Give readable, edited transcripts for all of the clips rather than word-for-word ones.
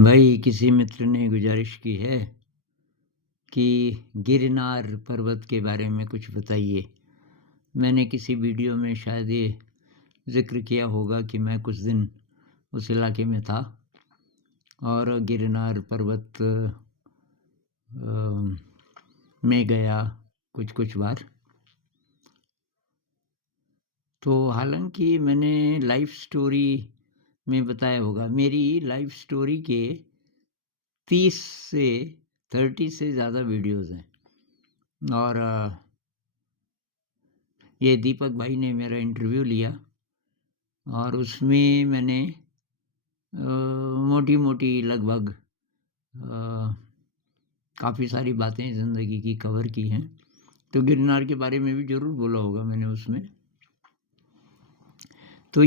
भाई किसी मित्र ने गुजारिश की है कि गिरनार पर्वत के बारे में कुछ बताइए। मैंने किसी वीडियो में शायद ये ज़िक्र किया होगा कि मैं कुछ दिन उस इलाके में था और गिरनार पर्वत में गया कुछ बार। तो हालांकि मैंने लाइफ स्टोरी में बताया होगा, मेरी लाइफ स्टोरी के 30 से 30 से ज़्यादा वीडियोज़ हैं। और ये दीपक भाई ने मेरा इंटरव्यू लिया और उसमें मैंने मोटी-मोटी लगभग काफ़ी सारी बातें ज़िंदगी की कवर की हैं। तो गिरनार के बारे में भी ज़रूर बोला होगा मैंने उसमें। तो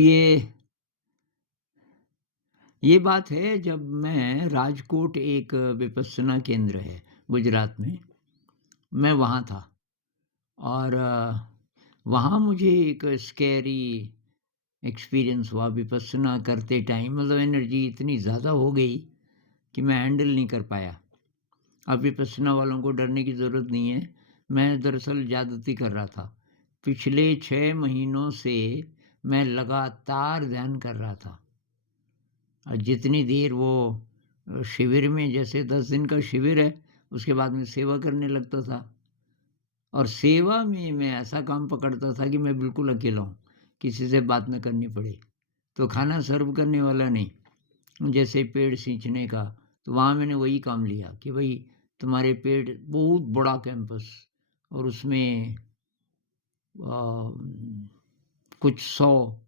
ये बात है जब मैं राजकोट, एक विपश्यना केंद्र है गुजरात में, मैं वहाँ था। और वहाँ मुझे एक स्कैरी एक्सपीरियंस हुआ विपश्यना करते टाइम। मतलब एनर्जी इतनी ज़्यादा हो गई कि मैं हैंडल नहीं कर पाया। अब विपश्यना वालों को डरने की ज़रूरत नहीं है। मैं दरअसल ज़्यादती कर रहा था। पिछले 6 महीनों से मैं लगातार ध्यान कर रहा था। और जितनी देर वो शिविर में, जैसे 10 दिन का शिविर है, उसके बाद में सेवा करने लगता था। और सेवा में मैं ऐसा काम पकड़ता था कि मैं बिल्कुल अकेला हूँ, किसी से बात ना करनी पड़े। तो खाना सर्व करने वाला नहीं, जैसे पेड़ सींचने का, तो वहाँ मैंने वही काम लिया कि भाई तुम्हारे पेड़, बहुत बड़ा कैंपस और उसमें कुछ 100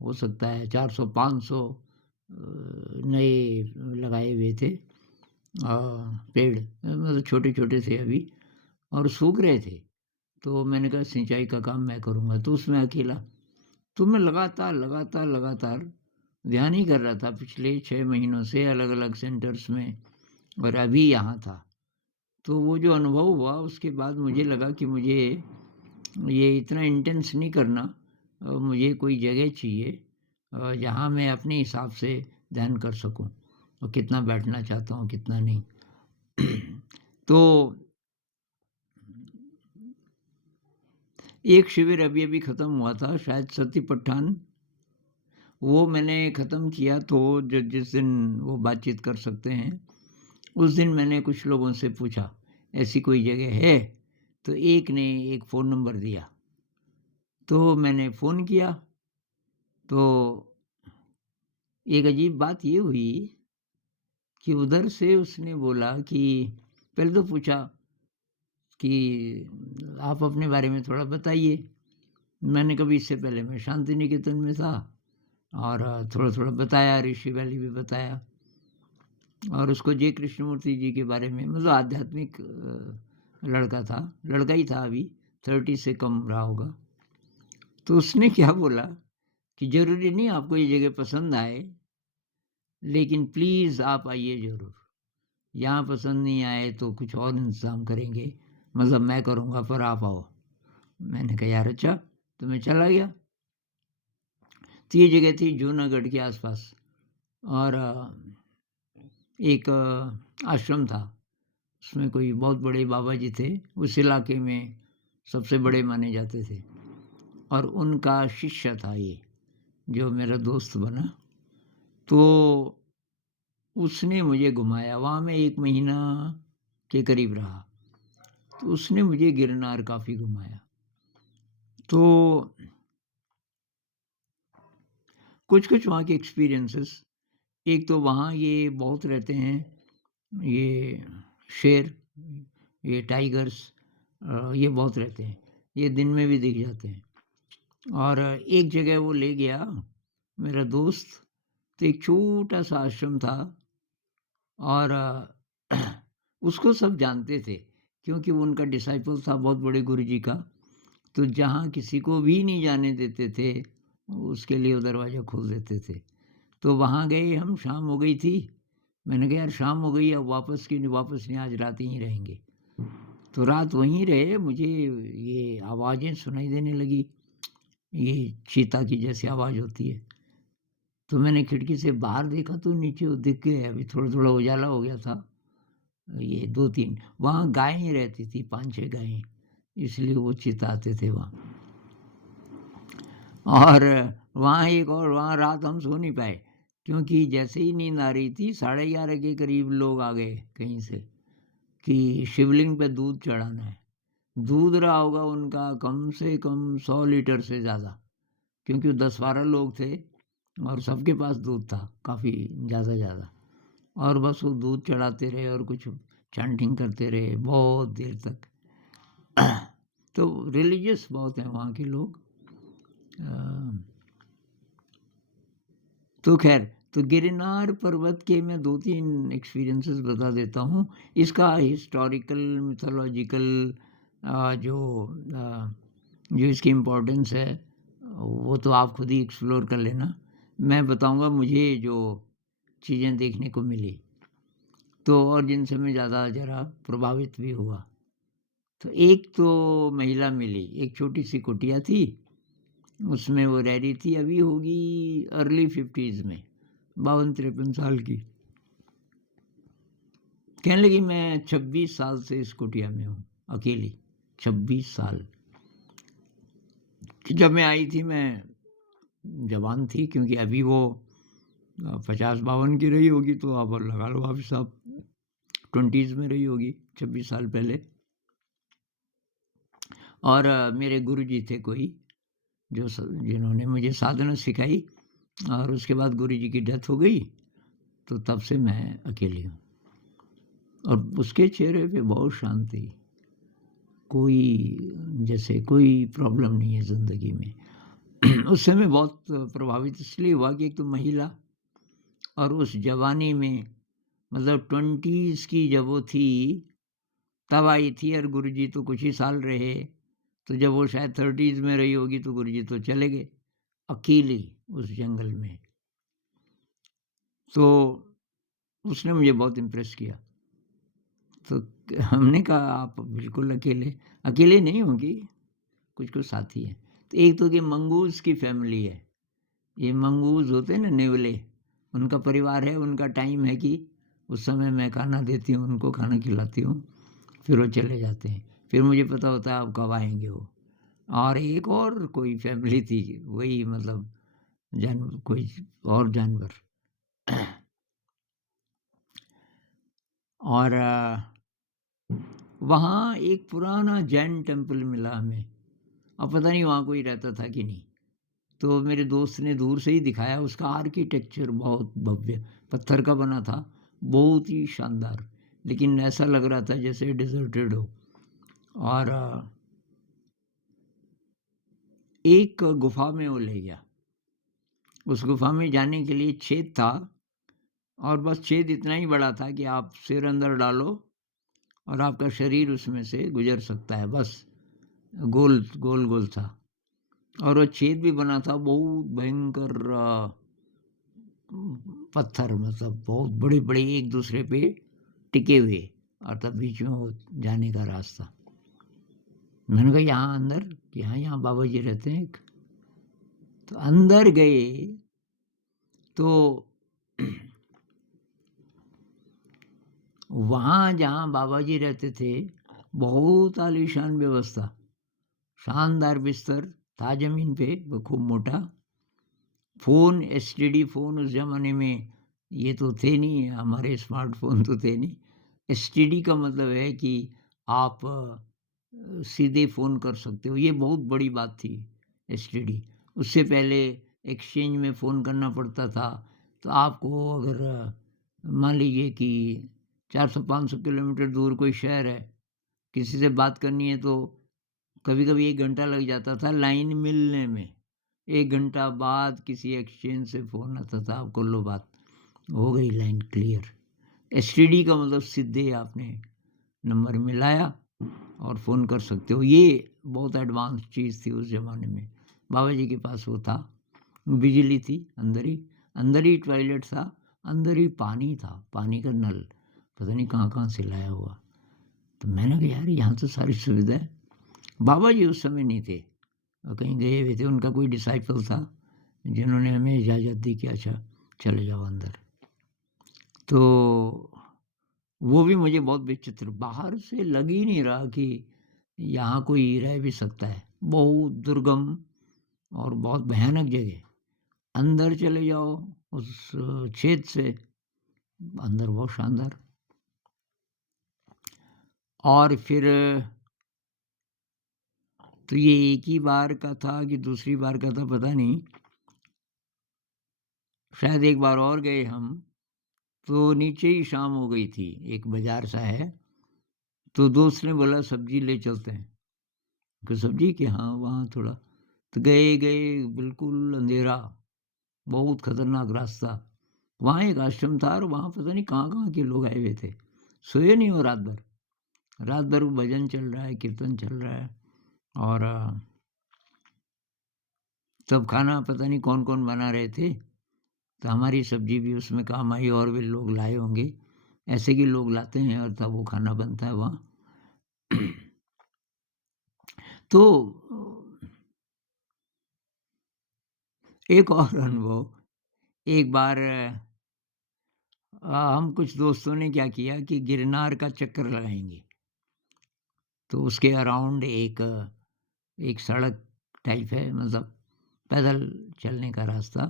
हो सकता है, 400-500 नए लगाए हुए थे पेड़, मतलब छोटे-छोटे से अभी, और सूख रहे थे। तो मैंने कहा सिंचाई का काम मैं करूँगा, तो उसमें अकेला। तो मैं लगातार ध्यान ही कर रहा था पिछले 6 महीनों से अलग-अलग सेंटर्स में, और अभी यहाँ था। तो वो जो अनुभव हुआ उसके बाद मुझे लगा कि मुझे ये इतना इंटेंस नहीं करना। मुझे कोई जगह चाहिए जहाँ मैं अपने हिसाब से ध्यान कर सकूँ और कितना बैठना चाहता हूँ, कितना नहीं। तो एक शिविर अभी-अभी ख़त्म हुआ था, शायद सती पठान। वो मैंने ख़त्म किया तो जो जिस दिन वो बातचीत कर सकते हैं, उस दिन मैंने कुछ लोगों से पूछा, ऐसी कोई जगह है? तो एक ने एक फ़ोन नंबर दिया। तो मैंने फ़ोन किया, तो एक अजीब बात ये हुई कि उधर से उसने बोला कि पहले तो पूछा कि आप अपने बारे में थोड़ा बताइए। मैंने कभी इससे पहले मैं शांति निकेतन में था और थोड़ा-थोड़ा बताया, ऋषि वैली भी बताया और उसको जे कृष्णमूर्ति जी के बारे में, मतलब आध्यात्मिक लड़का था, लड़का ही था अभी, 30 से कम रहा होगा। तो उसने क्या बोला कि ज़रूरी नहीं आपको ये जगह पसंद आए, लेकिन प्लीज़ आप आइए ज़रूर। यहाँ पसंद नहीं आए तो कुछ और इंतज़ाम करेंगे, मतलब मैं करूँगा पर आप आओ। मैंने कहा यार अच्छा, तो मैं चला गया। तो ये जगह थी जूनागढ़ के आसपास और एक आश्रम था, उसमें कोई बहुत बड़े बाबा जी थे, उस इलाके में सबसे बड़े माने जाते थे और उनका शिष्य था ये, जो मेरा दोस्त बना। तो उसने मुझे घुमाया, वहाँ मैं 1 महीना के करीब रहा। तो उसने मुझे गिरनार काफ़ी घुमाया। तो कुछ-कुछ वहाँ के एक्सपीरियंसेस, एक तो वहाँ ये बहुत रहते हैं, ये शेर, ये टाइगर्स, ये बहुत रहते हैं। ये दिन में भी दिख जाते हैं। और एक जगह वो ले गया मेरा दोस्त, तो एक छोटा-सा आश्रम था और उसको सब जानते थे क्योंकि वो उनका डिसाइपल था बहुत बड़े गुरुजी का। तो जहाँ किसी को भी नहीं जाने देते थे, उसके लिए वो दरवाज़ा खोल देते थे। तो वहाँ गए हम, शाम हो गई थी। मैंने कहा यार शाम हो गई, अब वापस नहीं, आज रात यहीं रहेंगे। तो रात वहीं रहे। मुझे ये आवाज़ें सुनाई देने लगी, ये चीता की जैसी आवाज़ होती है। तो मैंने खिड़की से बाहर देखा तो नीचे वो दिख गए, अभी थोड़ा-थोड़ा उजाला हो गया था। ये 2-3 वहाँ गायें रहती थी, 5-6 गायें, इसलिए वो चिताते थे वहाँ। और वहाँ एक और वहाँ रात हम सो नहीं पाए, क्योंकि जैसे ही नींद आ रही थी 11:30 के करीब लोग आ गए कहीं से कि शिवलिंग पे दूध चढ़ाना है। दूध रहा होगा उनका कम से कम 100 लीटर से ज़्यादा, क्योंकि 10-12 लोग थे और सबके पास दूध था, काफ़ी ज़्यादा। और बस वो दूध चढ़ाते रहे और कुछ चैंटिंग करते रहे बहुत देर तक। तो रिलीजियस बहुत हैं वहाँ के लोग। तो खैर, तो गिरनार पर्वत के मैं 2-3 एक्सपीरियंसेस बता देता हूँ। इसका हिस्टोरिकल, मिथोलॉजिकल जो इसकी इम्पोर्टेंस है, वो तो आप खुद ही एक्सप्लोर कर लेना। मैं बताऊँगा मुझे जो चीज़ें देखने को मिली, तो और जिनसे मैं ज़्यादा ज़रा प्रभावित भी हुआ। तो एक तो महिला मिली, एक छोटी-सी कुटिया थी, उसमें वो रह रही थी, अभी होगी अर्ली 50s में, 52-53 साल की। कहने लगी मैं 26 साल से इस कुटिया में हूँ, अकेली, 26 साल। जब मैं आई थी मैं जवान थी, क्योंकि अभी वो 50-52 की रही होगी, तो आप लगा लो आप हिसाब, 20s में रही होगी 26 साल पहले। और मेरे गुरुजी थे कोई, जिन्होंने मुझे साधना सिखाई, और उसके बाद गुरुजी की डेथ हो गई, तो तब से मैं अकेली हूँ। और उसके चेहरे पे बहुत शांति, कोई जैसे कोई प्रॉब्लम नहीं है ज़िंदगी में। उससे मैं बहुत प्रभावित इसलिए हुआ कि एक तो महिला, और उस जवानी में, मतलब 20s की जब वो थी तब आई थी, और गुरुजी तो कुछ ही साल रहे, तो जब वो शायद 30s में रही होगी तो गुरुजी तो चले गए अकेली उस जंगल में। तो उसने मुझे बहुत इम्प्रेस किया। तो हमने कहा आप बिल्कुल अकेले नहीं होंगी, कुछ साथी हैं। तो एक तो कि मंगूज़ की फैमिली है, ये मंगूज़ होते हैं ना, नेवले, उनका परिवार है, उनका टाइम है कि उस समय मैं खाना देती हूँ, उनको खाना खिलाती हूँ, फिर वो चले जाते हैं, फिर मुझे पता होता है अब कब आएँगे वो। और एक और कोई फैमिली थी, वही मतलब कोई और जानवर। और वहाँ एक पुराना जैन टेम्पल मिला हमें, अब पता नहीं वहाँ कोई रहता था कि नहीं। तो मेरे दोस्त ने दूर से ही दिखाया, उसका आर्किटेक्चर बहुत भव्य, पत्थर का बना था, बहुत ही शानदार, लेकिन ऐसा लग रहा था जैसे डिजर्टेड हो। और एक गुफा में वो ले गया, उस गुफा में जाने के लिए छेद था, और बस छेद इतना ही बड़ा था कि आप सिर अंदर डालो और आपका शरीर उसमें से गुजर सकता है, बस गोल गोल गोल था। और वो छेद भी बना था बहुत भयंकर, पत्थर, मतलब बहुत बड़े बड़े एक दूसरे पे टिके हुए, और तब बीच में वो जाने का रास्ता। मैंने कहा यहाँ अंदर, यहाँ बाबा जी रहते हैं एक। तो अंदर गए तो वहाँ जहाँ बाबा जी रहते थे, बहुत आलीशान व्यवस्था, शानदार बिस्तर था जमीन पे, वो खूब मोटा। फ़ोन, एसटीडी फ़ोन उस ज़माने में ये तो थे नहीं, हमारे स्मार्टफ़ोन तो थे नहीं। एसटीडी का मतलब है कि आप सीधे फ़ोन कर सकते हो, ये बहुत बड़ी बात थी एसटीडी। उससे पहले एक्सचेंज में फ़ोन करना पड़ता था, तो आपको अगर मान लीजिए कि 400-500 किलोमीटर दूर कोई शहर है, किसी से बात करनी है, तो कभी-कभी 1 घंटा लग जाता था लाइन मिलने में। 1 घंटा बाद किसी एक्सचेंज से फ़ोन आता था, अब कर लो बात, हो गई लाइन क्लियर। एसटीडी का मतलब सीधे आपने नंबर मिलाया और फ़ोन कर सकते हो, ये बहुत एडवांस चीज़ थी उस ज़माने में। बाबा जी के पास वो था, बिजली थी, अंदर ही टॉयलेट था, अंदर ही पानी था, पानी का नल, पता नहीं कहाँ-कहाँ से लाया हुआ। तो मैंने कहा यार यहाँ तो सारी सुविधा है। बाबा जी उस समय नहीं थे, कहीं गए हुए थे, उनका कोई डिसाइपल था, जिन्होंने हमें इजाज़त दी कि अच्छा चले जाओ अंदर। तो वो भी मुझे बहुत विचित्र, बाहर से लग ही नहीं रहा कि यहाँ कोई रह भी सकता है। बहुत दुर्गम और बहुत भयानक जगह। अंदर चले जाओ उस छेद से, अंदर बहुत शानदार। और फिर तो ये एक ही बार का था कि दूसरी बार का था पता नहीं। शायद एक बार और गए हम, तो नीचे ही शाम हो गई थी, एक बाज़ार सा है, तो दोस्त ने बोला सब्ज़ी ले चलते हैं। कि सब्ज़ी कि हाँ, वहाँ थोड़ा। तो गए, बिल्कुल अंधेरा, बहुत खतरनाक रास्ता। वहाँ एक आश्रम था और वहाँ पता नहीं कहाँ-कहाँ के लोग आए हुए थे। सोए नहीं वो रात भर। रात भर वो भजन चल रहा है, कीर्तन चल रहा है और तब खाना पता नहीं कौन-कौन बना रहे थे। तो हमारी सब्ज़ी भी उसमें काम आई और भी लोग लाए होंगे। ऐसे कि लोग लाते हैं और तब वो खाना बनता है वहाँ। तो एक और अनुभव, एक बार हम कुछ दोस्तों ने क्या किया कि गिरनार का चक्कर लगाएँगे। तो उसके अराउंड एक सड़क टाइप है, मतलब पैदल चलने का रास्ता।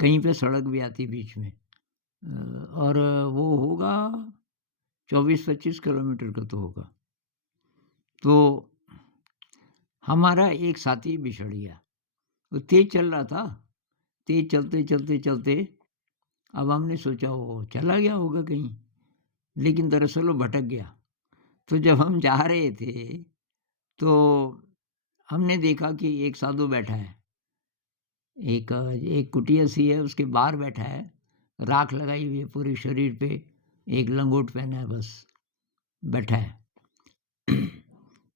कहीं पे सड़क भी आती बीच में। और वो होगा 24-25 किलोमीटर का तो होगा। तो हमारा एक साथी बिछड़ गया। वो तेज़ चल रहा था, तेज़ चलते, अब हमने सोचा वो चला गया होगा कहीं, लेकिन दरअसल वो भटक गया। तो जब हम जा रहे थे, तो हमने देखा कि एक साधु बैठा है। एक कुटिया सी है, उसके बाहर बैठा है, राख लगाई हुई है पूरे शरीर पे, एक लंगोट पहना है बस, बैठा है।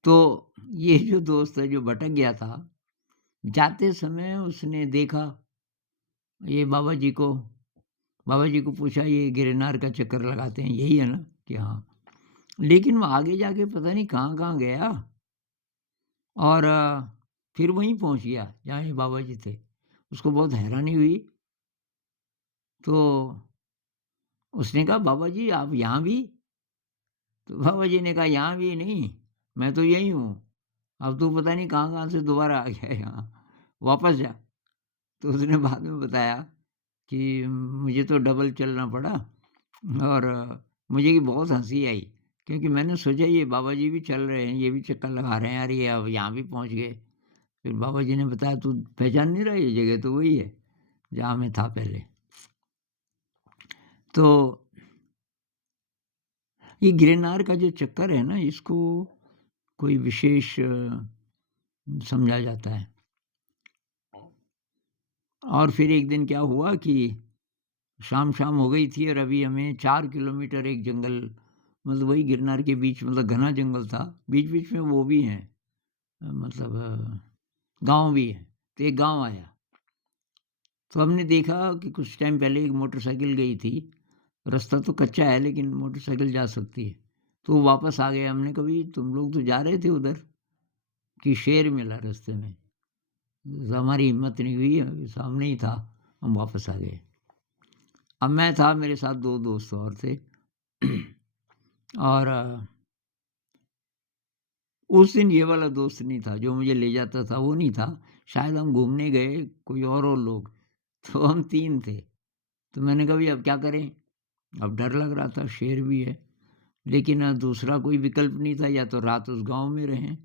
तो ये जो दोस्त है जो भटक गया था, जाते समय उसने देखा ये बाबा जी को पूछा ये गिरनार का चक्कर लगाते हैं, यही है ना? कि हाँ। लेकिन वो आगे जाके पता नहीं कहाँ-कहाँ गया और फिर वहीं पहुँच गया जहाँ ये बाबा जी थे। उसको बहुत हैरानी हुई, तो उसने कहा, "बाबा जी आप यहाँ भी?" तो बाबा जी ने कहा, "यहाँ भी नहीं, मैं तो यही हूँ। अब तू पता नहीं कहाँ-कहाँ से दोबारा आ गया है यहाँ, वापस जा।" तो उसने बाद में बताया कि मुझे तो डबल चलना पड़ा और मुझे कि बहुत हँसी आई, क्योंकि मैंने सोचा ये बाबा जी भी चल रहे हैं, ये भी चक्कर लगा रहे हैं, अरे ये अब यहाँ भी पहुँच गए। फिर बाबा जी ने बताया, "तू पहचान नहीं रहा ये जगह तो वही है, जहाँ मैं था पहले।" तो ये गिरनार का जो चक्कर है ना, इसको कोई विशेष समझा जाता है। और फिर एक दिन क्या हुआ कि शाम हो गई थी और अभी हमें 4 किलोमीटर एक जंगल, मतलब वही गिरनार के बीच, मतलब घना जंगल था। बीच-बीच में वो भी हैं, मतलब गाँव भी है। तो एक गाँव आया, तो हमने देखा कि कुछ टाइम पहले एक मोटरसाइकिल गई थी। रास्ता तो कच्चा है लेकिन मोटरसाइकिल जा सकती है। तो वो वापस आ गए। हमने कहा, "भई तुम लोग तो जा रहे थे उधर?" कि शेर मिला रास्ते में। तो हमारी हिम्मत नहीं हुई, सामने ही था, हम वापस आ गए। अब मैं था, मेरे साथ 2 दोस्त और थे। और उस दिन ये वाला दोस्त नहीं था, जो मुझे ले जाता था वो नहीं था। शायद हम घूमने गए कोई और लोग, तो हम 3 थे। तो मैंने कहा, भई अब क्या करें? अब डर लग रहा था, शेर भी है, लेकिन दूसरा कोई विकल्प नहीं था, या तो रात उस गाँव में रहें।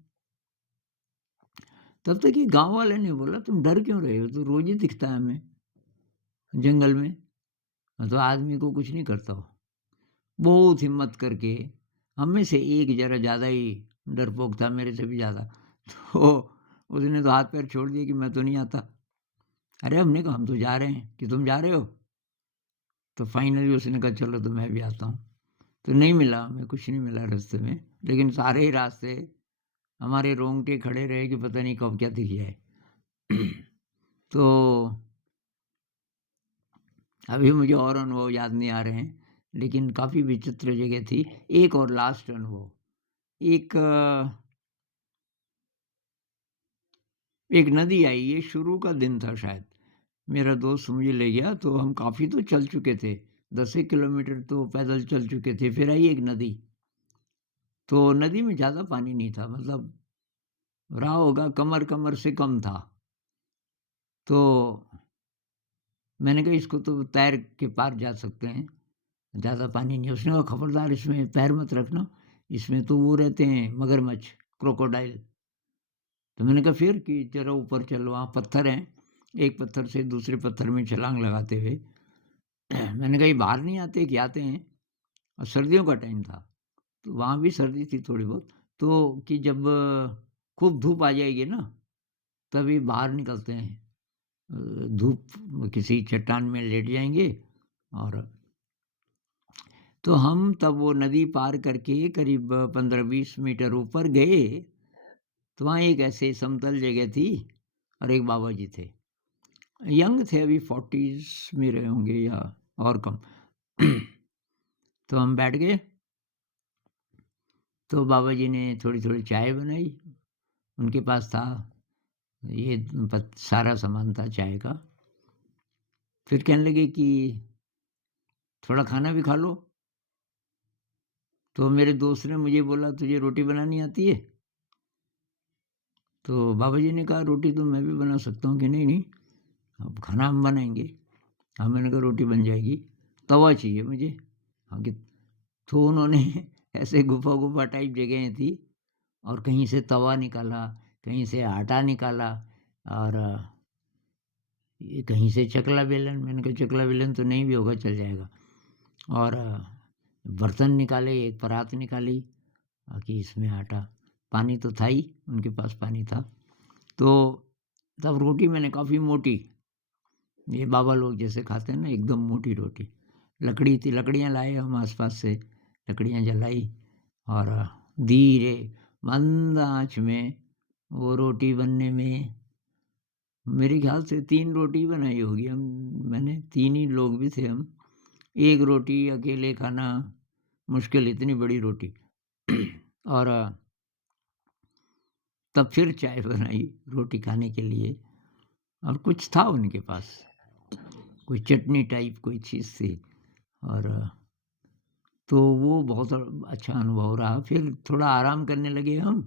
तब तक ये गाँव वाले ने बोला, "तुम डर क्यों रहे हो? तो रोज़ ही दिखता है हमें जंगल में, तो आदमी को कुछ नहीं करता वो।" बहुत हिम्मत करके, हम में से एक ज़रा ज़्यादा ही डरपोक था, मेरे से भी ज़्यादा, तो उसने तो हाथ-पैर छोड़ दिए कि मैं तो नहीं आता। अरे! हमने कहा, "हम तो जा रहे हैं।" कि, "तुम जा रहे हो?" तो फाइनली उसने कहा, "चलो तो मैं भी आता हूँ।" तो नहीं मिला, हमें कुछ नहीं मिला रास्ते में, लेकिन सारे ही रास्ते हमारे रोंगटे खड़े रहे कि पता नहीं कब क्या दिख जाए। तो अभी मुझे और अनुभव याद नहीं आ रहे हैं, लेकिन काफ़ी विचित्र जगह थी। एक और लास्ट अनुभव, एक एक नदी आई, ये शुरू का दिन था शायद। मेरा दोस्त मुझे ले गया, तो हम काफ़ी तो चल चुके थे, 10 एक किलोमीटर तो पैदल चल चुके थे। फिर आई एक नदी, तो नदी में ज़्यादा पानी नहीं था, मतलब रहा होगा कमर-कमर से कम था। तो मैंने कहा इसको तो तैर के पार जा सकते हैं, ज़्यादा पानी नहीं है। उसने कहा खबरदार इसमें पैर मत रखना, इसमें तो वो रहते हैं मगरमच्छ, क्रोकोडाइल। तो मैंने कहा फिर कि ज़रा ऊपर चलो, वहाँ पत्थर हैं, एक पत्थर से दूसरे पत्थर में छलांग लगाते हुए। मैंने कहा ये बाहर नहीं आते कि आते हैं? और सर्दियों का टाइम था, तो वहाँ भी सर्दी थी थोड़ी बहुत, तो कि जब खूब धूप आ जाएगी ना, तभी बाहर निकलते हैं। धूप किसी चट्टान में लेट जाएँगे, और तो हम तब वो नदी पार करके करीब 15-20 मीटर ऊपर गए, तो वहाँ एक ऐसे समतल जगह थी और एक बाबा जी थे। यंग थे, अभी 40s में रहे होंगे या और कम। तो हम बैठ गए, तो बाबा जी ने थोड़ी-थोड़ी चाय बनाई, उनके पास था ये सारा सामान था चाय का। फिर कहने लगे कि थोड़ा खाना भी खा लो। तो मेरे दोस्त ने मुझे बोला तुझे रोटी बनानी आती है? तो बाबा जी ने कहा रोटी तो मैं भी बना सकता हूँ। कि नहीं, नहीं, अब खाना हम बनाएँगे। हाँ, मैंने कहा रोटी बन जाएगी, तवा चाहिए मुझे। हाँ, कि तो उन्होंने ऐसे गुफ़ा-गुफ़ा टाइप जगहें थी, और कहीं से तवा निकाला, कहीं से आटा निकाला, और ये कहीं से चकला बेलन। मैंने कहा चकला बेलन तो नहीं भी होगा, चल जाएगा। और बर्तन निकाले, एक परात निकाली, कि इसमें आटा, पानी तो था ही, उनके पास पानी था। तो तब रोटी मैंने काफ़ी मोटी, ये बाबा लोग जैसे खाते हैं ना, एकदम मोटी रोटी। लकड़ी थी, लकड़ियाँ लाए हम आस-पास से, लकड़ियाँ जलाई, और धीरे मंद आँच में वो रोटी बनने में मेरे ख़्याल से 3 रोटी बनाई होगी हम मैंने, 3 ही लोग भी थे हम। 1 रोटी अकेले खाना मुश्किल, इतनी बड़ी रोटी। और तब फिर चाय बनाई रोटी खाने के लिए, और कुछ था उनके पास, कोई चटनी टाइप कोई चीज़ थी, और तो वो बहुत अच्छा अनुभव रहा। फिर थोड़ा आराम करने लगे हम,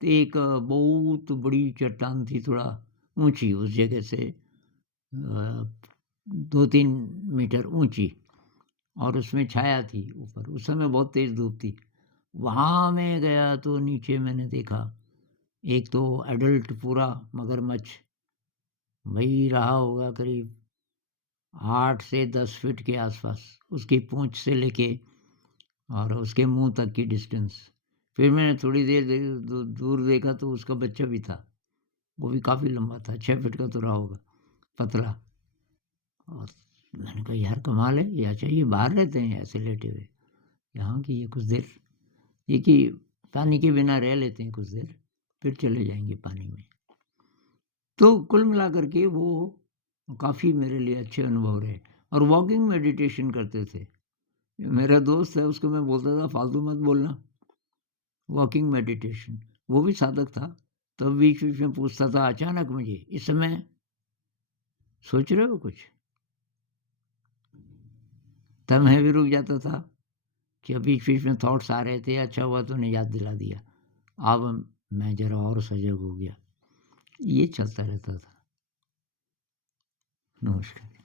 तो एक बहुत बड़ी चट्टान थी, थोड़ा ऊँची उस जगह से, 2-3 मीटर ऊँची, और उसमें छाया थी ऊपर। उस समय बहुत तेज़ धूप थी। वहाँ मैं गया तो नीचे मैंने देखा, एक तो एडल्ट पूरा मगरमच्छ, वही रहा होगा करीब 8 से 10 फीट के आसपास, उसकी पूँछ से लेके और उसके मुँह तक की डिस्टेंस। फिर मैंने थोड़ी देर दूर देखा तो उसका बच्चा भी था, वो भी काफ़ी लंबा था, 6 फीट का तो रहा होगा, पतला। और मैंने कहा यार कमाल है, ये अच्छा ये बाहर रहते हैं ऐसे लेटे हुए, यहाँ की ये कुछ देर, ये कि पानी के बिना रह लेते हैं कुछ देर, फिर चले जाएँगे पानी में। तो कुल मिलाकर के वो काफ़ी मेरे लिए अच्छे अनुभव रहे, और वॉकिंग मेडिटेशन करते थे। मेरा दोस्त है, उसको मैं बोलता था फालतू मत बोलना, वॉकिंग मेडिटेशन। वो भी साधक था, तब बीच-बीच में पूछता था अचानक मुझे, इस समय सोच रहे हो कुछ? तब मैं भी रुक जाता था कि बीच-बीच में थॉट्स आ रहे थे, अच्छा हुआ तूने याद दिला दिया। अब मैं ज़रा और सजग हो गया। ये चलता रहता था। नमस्कार।